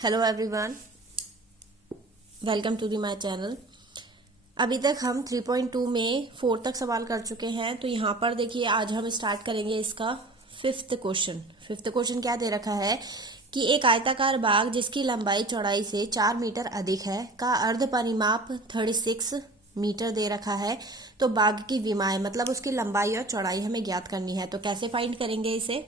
Hello everyone, welcome to the my channel. अभी तक हम 3.2 में 4 तक सवाल कर चुके हैं। तो यहाँ पर देखिए, आज हम स्टार्ट करेंगे इसका फिफ्थ क्वेश्चन। फिफ्थ क्वेश्चन क्या दे रखा है कि एक आयताकार बाग जिसकी लंबाई चौड़ाई से 4 मीटर अधिक है का अर्ध परिमाप 36 मीटर दे रखा है। तो बाग की विमाएं मतलब उसकी लंबाई और चौड़ाई हमें ज्ञात करनी है। तो कैसे फाइंड करेंगे इसे?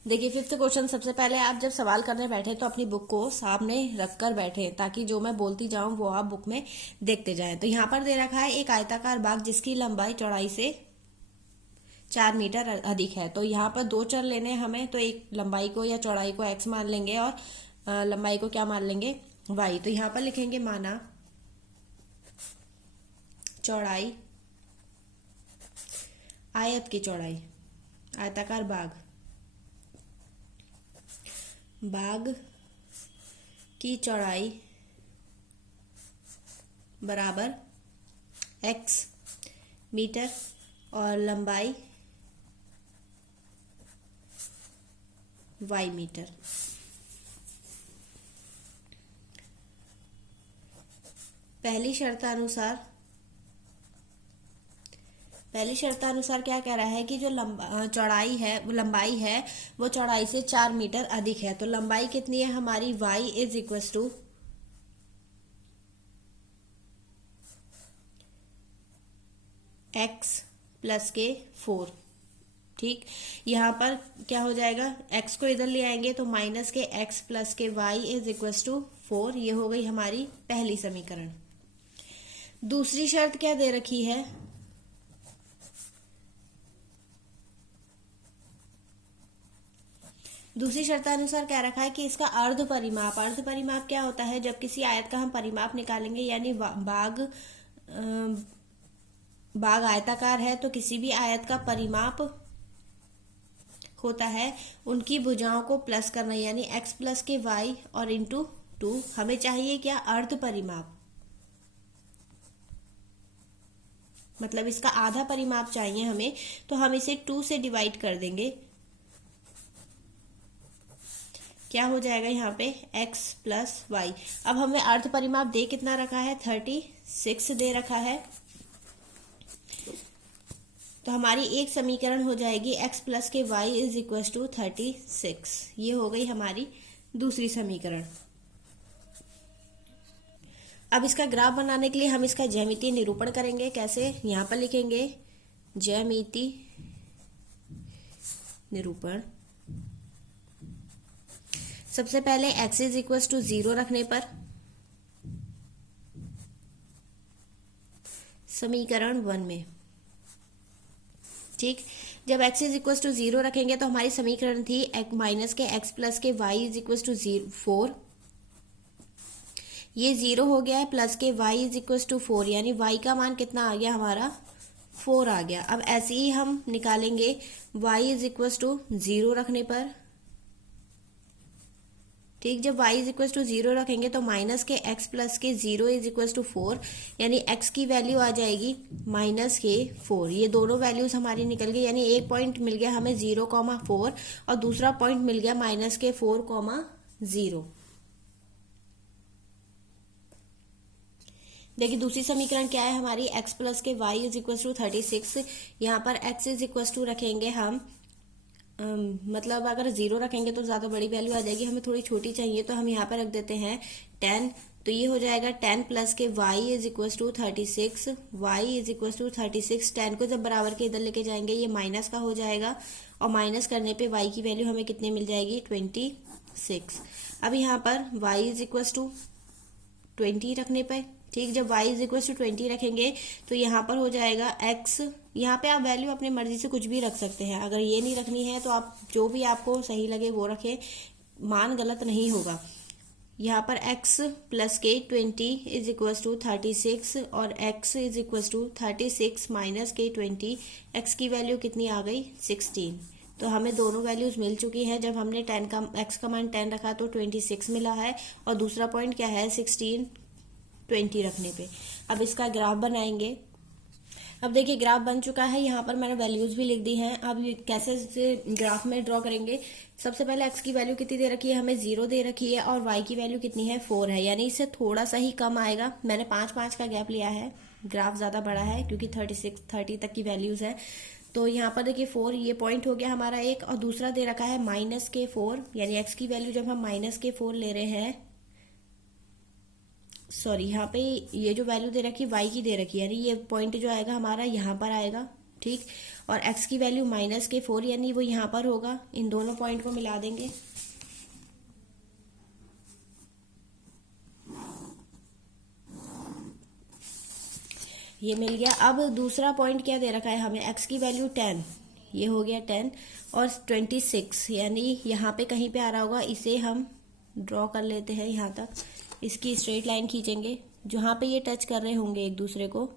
देखिए, फिफ्थ क्वेश्चन, सबसे पहले आप जब सवाल करने बैठे तो अपनी बुक को सामने रख कर बैठे, ताकि जो मैं बोलती जाऊं वो आप बुक में देखते जाएं। तो यहाँ पर दे रखा है एक आयताकार बाग जिसकी लंबाई चौड़ाई से 4 मीटर अधिक है। तो यहाँ पर दो चर लेने हमें, तो एक लंबाई को या चौड़ाई को x मान लेंगे और लंबाई को क्या मान लेंगे, y। तो यहाँ पर लिखेंगे माना चौड़ाई, आयत की चौड़ाई, आयताकार बाग की चौड़ाई बराबर x मीटर और लंबाई y मीटर। पहली शर्त अनुसार क्या कह रहा है कि जो लंबाई है वो चौड़ाई से 4 मीटर अधिक है। तो लंबाई कितनी है हमारी, y is equal to x plus के 4। ठीक, यहाँ पर क्या हो जाएगा, x को इधर ले आएंगे तो माइनस के x प्लस के y इज इक्वल टू 4। ये हो गई हमारी पहली समीकरण। दूसरी शर्त क्या दे रखी है, दूसरी शर्त अनुसार क्या रखा है कि इसका अर्ध परिमाप क्या होता है, जब किसी आयत का हम परिमाप निकालेंगे, यानी बाग आयताकार है तो किसी भी आयत का परिमाप होता है उनकी भुजाओं को प्लस करना, यानी x प्लस के y और इंटू 2। हमें चाहिए क्या, अर्ध परिमाप, मतलब इसका आधा परिमाप चाहिए हमें। तो हम इसे 2 से डिवाइड कर देंगे, क्या हो जाएगा यहाँ पे x प्लस वाई। अब हमें अर्ध परिमाप दे कितना रखा है, 36 दे रखा है। तो हमारी एक समीकरण हो जाएगी x प्लस के y इज इक्वल टू 36। ये हो गई हमारी दूसरी समीकरण। अब इसका ग्राफ बनाने के लिए हम इसका ज्यामितीय निरूपण करेंगे। कैसे, यहाँ पर लिखेंगे ज्यामितीय निरूपण। सबसे पहले x इज इक्वल टू 0 रखने पर समीकरण 1 में, ठीक, जब x इज इक्वल टू 0 रखेंगे तो हमारी समीकरण थी माइनस के x प्लस के y इज इक्वल टू 4। ये 0 हो गया है, प्लस के y इज इक्वल टू 4, यानी y का मान कितना आ गया हमारा, 4 आ गया। अब ऐसे ही हम निकालेंगे y इज इक्वल टू 0 रखने पर, ठीक, जब y इज इक्वल टू 0 रखेंगे तो माइनस के x प्लस के 0 इज इक्वल टू 4, यानी x की वैल्यू आ जाएगी माइनस के 4। ये दोनों वैल्यूज हमारी निकल गई, यानी एक पॉइंट मिल गया हमें 0,4 और दूसरा पॉइंट मिल गया माइनस के 4,0। देखिए, दूसरी समीकरण क्या है हमारी, x प्लस के y इज इक्वल टू 36। यहाँ पर x इज इक्वल टू रखेंगे हम, मतलब अगर 0 रखेंगे तो ज्यादा बड़ी वैल्यू आ जाएगी, हमें थोड़ी छोटी चाहिए तो हम यहाँ पर रख देते हैं 10। तो ये हो जाएगा 10 प्लस के y is equal to 36, y is equal to 36। 10 को जब बराबर के इधर लेके जाएंगे ये माइनस का हो जाएगा, और माइनस करने पे y की वैल्यू हमें कितने मिल जाएगी, 26। अब यहाँ पर y इज इक्वल टू 20 रखने पे, ठीक, जब y इज इक्वल टू 20 रखेंगे तो यहाँ पर हो जाएगा x। यहाँ पे आप वैल्यू अपनी मर्जी से कुछ भी रख सकते हैं, अगर ये नहीं रखनी है तो आप जो भी आपको सही लगे वो रखें, मान गलत नहीं होगा। यहाँ पर x प्लस के 20 इज इक्वल टू 36 और x is equal to 36 minus के 20, x की वैल्यू कितनी आ गई, 16। तो हमें दोनों वैल्यूज मिल चुकी है। जब हमने 10 का x का मान 10 रखा तो 26 मिला है, और दूसरा पॉइंट क्या है, 16 20 रखने पे। अब इसका ग्राफ बनाएंगे। अब देखिए ग्राफ बन चुका है, यहाँ पर मैंने वैल्यूज भी लिख दी हैं। अब कैसे से ग्राफ में ड्रॉ करेंगे, सबसे पहले x की वैल्यू कितनी दे रखी है, हमें 0 दे रखी है, और y की वैल्यू कितनी है 4 है, यानी इससे थोड़ा सा ही कम आएगा। मैंने 5-5 का गैप लिया है, ग्राफ ज्यादा बड़ा है क्योंकि 30 तक की वैल्यूज है। तो यहाँ पर देखिए 4 ये पॉइंट हो गया हमारा एक, और दूसरा दे रखा है -4, यानी x की वैल्यू जब हम -4 ले रहे हैं, सॉरी यहाँ पे ये जो वैल्यू दे रखी है y की दे रखी है, यानी ये पॉइंट जो आएगा हमारा यहाँ पर आएगा, ठीक। और x की वैल्यू -4, यानी वो यहाँ पर होगा। इन दोनों पॉइंट को मिला देंगे, ये मिल गया। अब दूसरा पॉइंट क्या दे रखा है हमें, x की वैल्यू 10, ये हो गया 10, और 26, यानी यहाँ पे कहीं पे आ रहा होगा, इसे हम ड्रॉ कर लेते हैं यहाँ तक। इसकी स्ट्रेट लाइन खींचेंगे जहां पे ये टच कर रहे होंगे एक दूसरे को,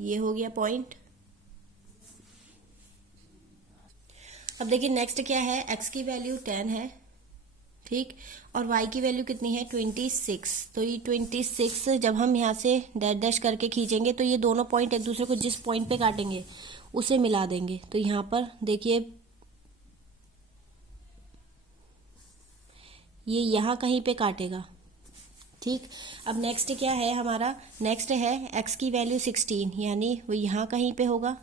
ये हो गया पॉइंट। अब देखिए नेक्स्ट क्या है, x की वैल्यू 10 है, ठीक, और y की वैल्यू कितनी है 26। तो ये 26 जब हम यहाँ से डैश डैश करके खींचेंगे तो ये दोनों पॉइंट एक दूसरे को जिस पॉइंट पे काटेंगे उसे मिला देंगे। तो यहाँ पर देखिए ये यहाँ कहीं पे काटेगा, ठीक। अब नेक्स्ट क्या है हमारा, नेक्स्ट है x की वैल्यू 16, यानी वो यहाँ कहीं पे होगा,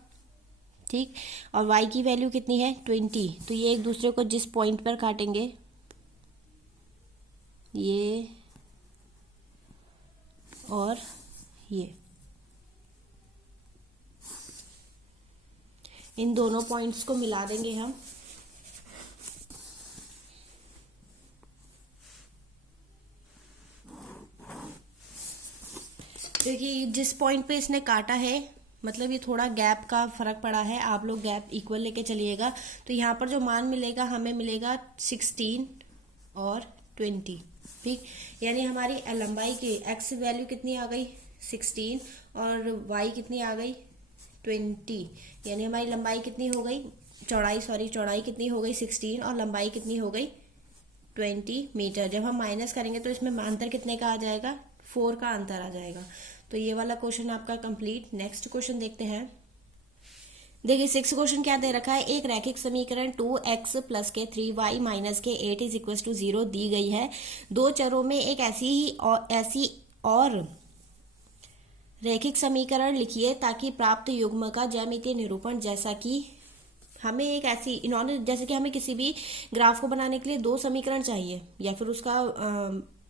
ठीक। और y की वैल्यू कितनी है 20, तो ये एक दूसरे को जिस पॉइंट पर काटेंगे, ये और ये, इन दोनों पॉइंट्स को मिला देंगे हम। देखिए जिस पॉइंट पे इसने काटा है, मतलब ये थोड़ा गैप का फर्क पड़ा है, आप लोग गैप इक्वल लेके चलिएगा। तो यहाँ पर जो मान मिलेगा हमें मिलेगा 16 और 20, ठीक। यानी हमारी लंबाई की x वैल्यू कितनी आ गई 16 और y कितनी आ गई 20, यानी हमारी लंबाई कितनी हो गई, चौड़ाई कितनी हो गई 16 और लंबाई कितनी हो गई 20 मीटर। जब हम माइनस करेंगे तो इसमें अंतर कितने का आ जाएगा, 4 का अंतर आ जाएगा। तो ये वाला क्वेश्चन आपका कंप्लीट। नेक्स्ट क्वेश्चन देखते हैं। देखिए 6 क्वेश्चन क्या दे रखा है, एक रैखिक समीकरण 2x प्लस के 3y माइनस के 8 इज इक्वल टू 0 दी गई है। दो चरों में एक ऐसी और रैखिक समीकरण लिखिए ताकि प्राप्त युग्म का ज्यामितीय निरूपण, जैसा कि हमें एक ऐसी इन्होंने जैसे कि हमें किसी भी ग्राफ को बनाने के लिए दो समीकरण चाहिए, या फिर उसका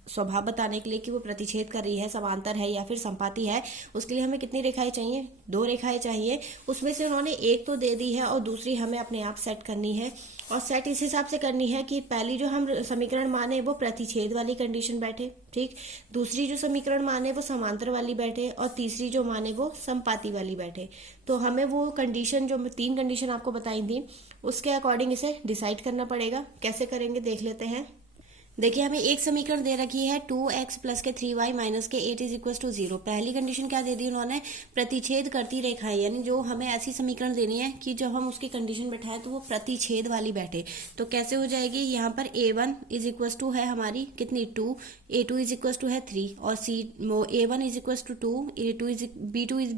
स्वभाव बताने के लिए कि वो प्रतिच्छेद कर रही है, समांतर है या फिर संपाती है, उसके लिए हमें कितनी रेखाएं चाहिए, 2 रेखाएं चाहिए। उसमें से उन्होंने एक तो दे दी है और दूसरी हमें अपने आप सेट करनी है, और सेट इस हिसाब से करनी है कि पहली जो हम समीकरण माने वो प्रतिच्छेद वाली कंडीशन बैठे, ठीक। दूसरी जो समीकरण माने वो समांतर वाली बैठे, और तीसरी जो माने वो संपाती वाली बैठे। तो हमें वो कंडीशन, जो 3 कंडीशन आपको बताई थी, उसके अकॉर्डिंग इसे डिसाइड करना पड़ेगा। कैसे करेंगे देख लेते हैं। देखिए हमें एक समीकरण दे रखी है 2x प्लस के 3y माइनस के 8 इज इक्वल टू 0। पहली कंडीशन क्या दे दी उन्होंने, प्रतिच्छेद करती रेखाएं, यानी जो हमें ऐसी समीकरण देनी है कि जब हम उसकी कंडीशन बैठाएं तो वो प्रतिच्छेद वाली बैठे। तो कैसे हो जाएगी, यहाँ पर a1 इज इक्वल टू है हमारी कितनी 2, a2 इज इक्वल टू है 3, और a1 is equal to 2,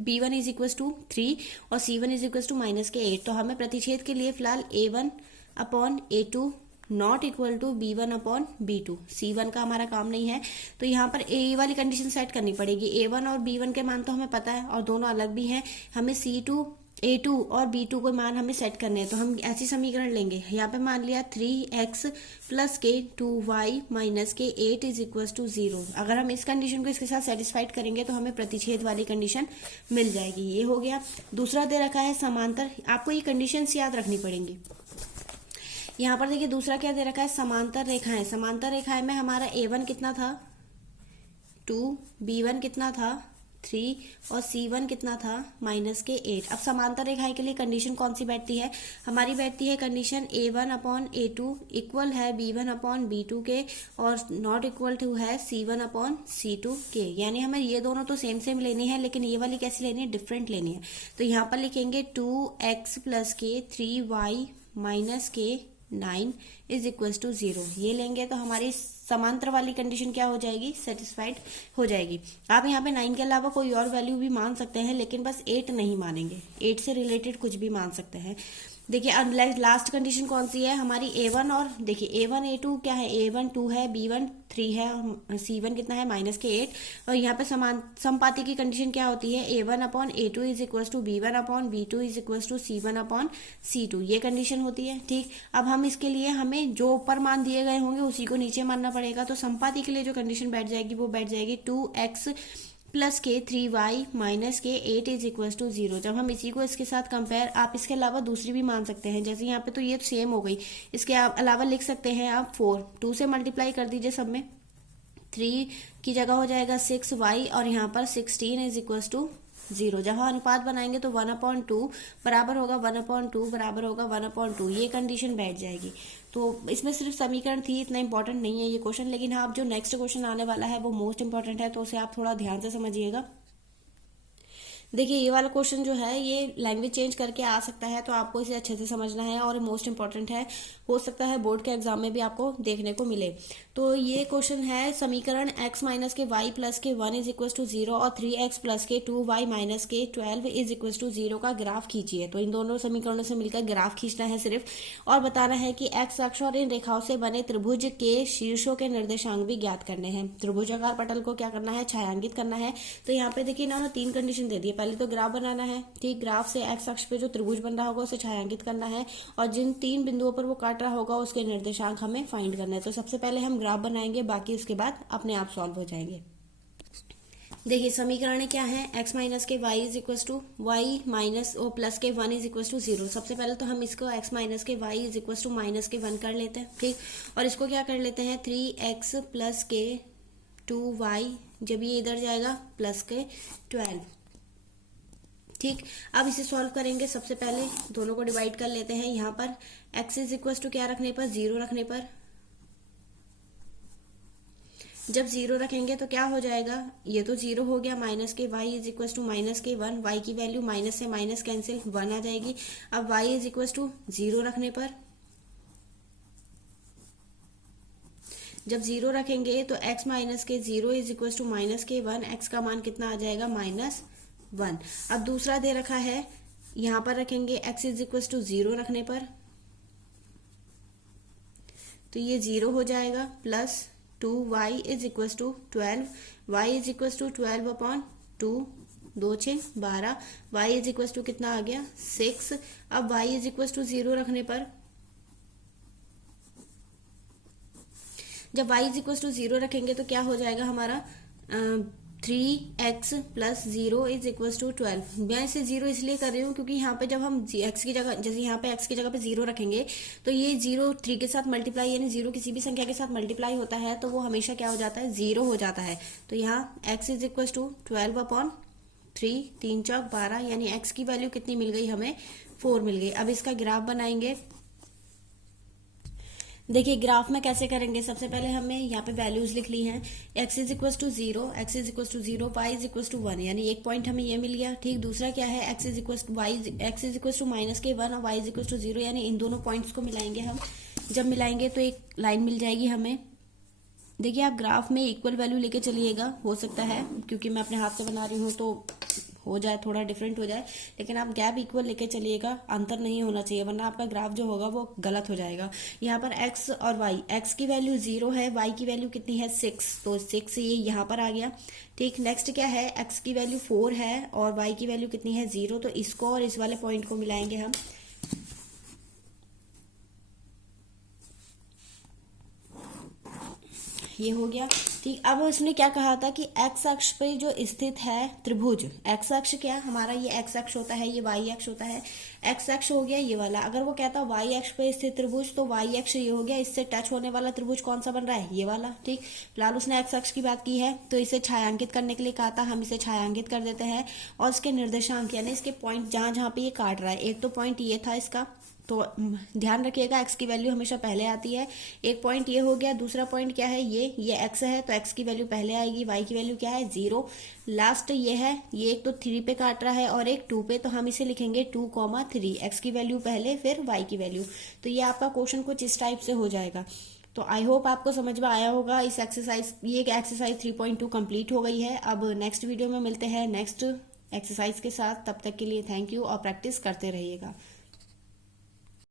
b1 is equal to 3, और c1 is equal to minus के 8। तो हमें प्रतिच्छेद के लिए फिलहाल a1 upon a2 not equal to b1 upon b2, c1 का हमारा काम नहीं है। तो यहाँ पर a वाली कंडीशन सेट करनी पड़ेगी। a1 और b1 के मान तो हमें पता है और दोनों अलग भी हैं, हमें a2 और b2 को मान हमें सेट करने हैं। तो हम ऐसी समीकरण लेंगे, यहाँ पे मान लिया 3x प्लस के 2y माइनस के 8 इज इक्वल टू 0। अगर हम इस कंडीशन को इसके साथ सेटिस्फाइड करेंगे तो हमें प्रतिच्छेद वाली कंडीशन मिल जाएगी। ये हो गया। दूसरा दे रखा है समांतर, आपको ये कंडीशन याद रखनी पड़ेंगी। यहाँ पर देखिए दूसरा क्या दे रखा है, समांतर रेखाएं। समांतर रेखाएं में हमारा a1 कितना था 2, b1 कितना था 3, और c1 कितना था माइनस के 8। अब समांतर रेखाएं के लिए कंडीशन कौन सी बैठती है, हमारी बैठती है condition a1 upon a2 equal है b1 अपॉन b2 के, और नॉट इक्वल टू है c1 अपॉन c2 के। यानी हमें ये दोनों तो सेम लेनी है, लेकिन ये वाली कैसी लेनी है, डिफरेंट लेनी है। तो यहाँ पर लिखेंगे 2x प्लस के 3y माइनस के 9 इज इक्वल टू 0 ये लेंगे तो हमारी समांतर वाली कंडीशन क्या हो जाएगी, सेटिस्फाइड हो जाएगी। आप यहाँ पे 9 के अलावा कोई और वैल्यू भी मान सकते हैं, लेकिन बस 8 नहीं मानेंगे, 8 से रिलेटेड कुछ भी मान सकते हैं। देखिए अब लास्ट कंडीशन कौन सी है हमारी, A1 और देखिए A1 A2 क्या है, A1 2 है, B1 3 है और C1 कितना है -8। और यहाँ पे समपाती की कंडीशन क्या होती है, A1 upon A2 is equal to B1 upon B2 is equal to C1 upon C2, ये कंडीशन होती है। ठीक, अब हम इसके लिए हमें जो ऊपर मान दिए गए होंगे उसी को नीचे मानना पड़ेगा। तो समपाती के लिए जो कंडीशन बैठ जाएगी वो बैठ जाएगी 2x प्लस के 3y माइनस के 8 इज इक्वल टू 0। जब हम इसी को इसके साथ कंपेयर, आप इसके अलावा दूसरी भी मान सकते हैं, जैसे यहाँ पे तो ये सेम हो गई, इसके अलावा लिख सकते हैं आप 4, 2 से मल्टीप्लाई कर दीजिए सब में, 3 की जगह हो जाएगा 6y और यहाँ पर 16 इज इक्वल टू 0। जहां अनुपात बनाएंगे तो 1/2 बराबर होगा 1/2 बराबर होगा 1/2, ये कंडीशन बैठ जाएगी। तो इसमें सिर्फ समीकरण थी, इतना इंपॉर्टेंट नहीं है ये क्वेश्चन, लेकिन हाँ जो नेक्स्ट क्वेश्चन आने वाला है वो मोस्ट इंपॉर्टेंट है, तो उसे आप थोड़ा ध्यान से समझिएगा। देखिए ये वाला क्वेश्चन जो है ये लैंग्वेज चेंज करके आ सकता है, तो आपको इसे अच्छे से समझना है और मोस्ट इंपॉर्टेंट है, हो सकता है बोर्ड के एग्जाम में भी आपको देखने को मिले। तो ये क्वेश्चन है समीकरण x माइनस के y प्लस के 1 इज इक्वल टू 0 और 3x प्लस के 2y माइनस के 12 इज इक्वल टू 0 का ग्राफ खींचिए। तो इन दोनों समीकरणों से मिलकर ग्राफ खींचना है सिर्फ, और बताना है कि x अक्ष और इन रेखाओं से बने त्रिभुज के शीर्षों के निर्देशांक भी ज्ञात करने हैं। त्रिभुजाकार पटल को क्या करना है, छायांकित करना है। तो यहाँ पे देखिए इन्होंने 3 कंडीशन दे दी है, पहले तो ग्राफ बनाना है, ठीक, ग्राफ से एक्स अक्ष पे जो त्रिभुज बन रहा होगा उसे छायांकित करना है, और जिन 3 बिंदुओं पर वो काट रहा होगा उसके निर्देशांक हमें फाइंड करना है। तो सबसे पहले हम ग्राफ बनाएंगे, बाकी उसके बाद अपने आप सॉल्व हो जाएंगे। देखिए समीकरण क्या है, x माइनस के y is equal to y minus o plus के 1 इज इक्वल टू 0। सबसे पहले तो हम इसको x माइनस के y is equal to minus के 1 कर लेते हैं, ठीक, और इसको क्या कर लेते हैं 3x प्लस के 2y, जब ये इधर जाएगा प्लस के 12, ठीक। अब इसे सॉल्व करेंगे, सबसे पहले दोनों को डिवाइड कर लेते हैं। यहाँ पर x इज इक्वल टू क्या रखने पर, 0 रखने पर, जब 0 रखेंगे तो क्या हो जाएगा, ये तो 0 हो गया, माइनस के y is equal to minus के 1, y की वैल्यू माइनस से माइनस कैंसिल 1 आ जाएगी। अब y इज इक्वल टू 0 रखने पर, जब 0 रखेंगे तो x माइनस के 0 इज इक्वल टू माइनस के 1, x का मान कितना आ जाएगा -1। अब दूसरा दे रखा है, यहां पर रखेंगे x इज इक्वल टू 0 रखने पर, तो ये 0 हो जाएगा, plus 2y is equal to 12, y is equal to 12/2, 2 6 12, y is equal to कितना आ गया 6। अब y इज इक्वल टू 0 रखने पर, जब y इज इक्वल टू 0 रखेंगे तो क्या हो जाएगा हमारा 3x plus 0 is equal to 12। मैं इसे 0 इसलिए कर रही हूँ क्योंकि यहाँ पे जब हम x की जगह, जैसे यहाँ पे x की जगह पे 0 रखेंगे तो ये 0 3 के साथ मल्टीप्लाई, यानी 0 किसी भी संख्या के साथ मल्टीप्लाई होता है तो वो हमेशा क्या हो जाता है, 0 हो जाता है। तो यहाँ x इज इक्वल टू 12/3, 3 चौक 12, यानी x की वैल्यू कितनी मिल गई हमें, 4 मिल गई। अब इसका ग्राफ बनाएंगे। देखिए ग्राफ में कैसे करेंगे, सबसे पहले हमें यहाँ पे वैल्यूज लिख ली हैं, x is equal to 0, x is equal to 0, y is equal to 1, यानी एक पॉइंट हमें ये मिल गया, ठीक। दूसरा क्या है, x is equal to x is equal to minus के 1 और y इज इक्वल टू 0, यानी इन दोनों पॉइंट्स को मिलाएंगे हम। जब मिलाएंगे तो एक लाइन मिल जाएगी हमें। देखिए आप ग्राफ में इक्वल वैल्यू लेके चलिएगा, हो सकता है क्योंकि मैं अपने हाथ से बना रही हूँ तो हो जाए, थोड़ा डिफरेंट हो जाए, लेकिन आप गैप इक्वल लेके चलिएगा, अंतर नहीं होना चाहिए, वरना आपका ग्राफ जो होगा वो गलत हो जाएगा। यहाँ पर x और y, x की वैल्यू 0 है, y की वैल्यू कितनी है 6, तो 6 ये यहाँ पर आ गया, ठीक। नेक्स्ट क्या है, x की वैल्यू 4 है और y की वैल्यू कितनी है 0, तो इसको और इस वाले पॉइंट को मिलाएंगे हम, ये हो गया, ठीक। अब उसने क्या कहा था कि x अक्ष पे जो स्थित है त्रिभुज, x अक्ष क्या हमारा, ये x अक्ष होता है, ये y अक्ष होता है, x अक्ष हो गया ये वाला। अगर वो कहता y अक्ष पे स्थित त्रिभुज तो y अक्ष ये हो गया, इससे टच होने वाला त्रिभुज कौन सा बन रहा है, ये वाला, ठीक। फिलहाल उसने x अक्ष की बात की है तो इसे छायांकित करने के लिए कहा था, हम इसे छायांकित कर देते हैं। और इसके निर्देशांक यानी इसके पॉइंट जहां जहां पे ये काट रहा है, एक तो पॉइंट ये था इसका, तो ध्यान रखिएगा एक्स की वैल्यू हमेशा पहले आती है। एक पॉइंट ये हो गया। दूसरा पॉइंट क्या है, ये एक्स है तो एक्स की वैल्यू पहले आएगी। वाई की वैल्यू क्या है, 0। लास्ट ये है, ये एक तो 3 पे काट रहा है और एक 2 पे, तो हम इसे लिखेंगे 2,3। एक्स की वैल्यू पहले फिर वाई की वैल्यू। तो ये आपका क्वेश्चन कुछ इस टाइप से हो जाएगा। तो आई होप आपको समझ में आया होगा। इस एक्सरसाइज, ये एक्सरसाइज 3.2 कंप्लीट हो गई है। अब नेक्स्ट वीडियो में मिलते हैं नेक्स्ट एक्सरसाइज के साथ। तब तक के लिए थैंक यू और प्रैक्टिस करते रहिएगा।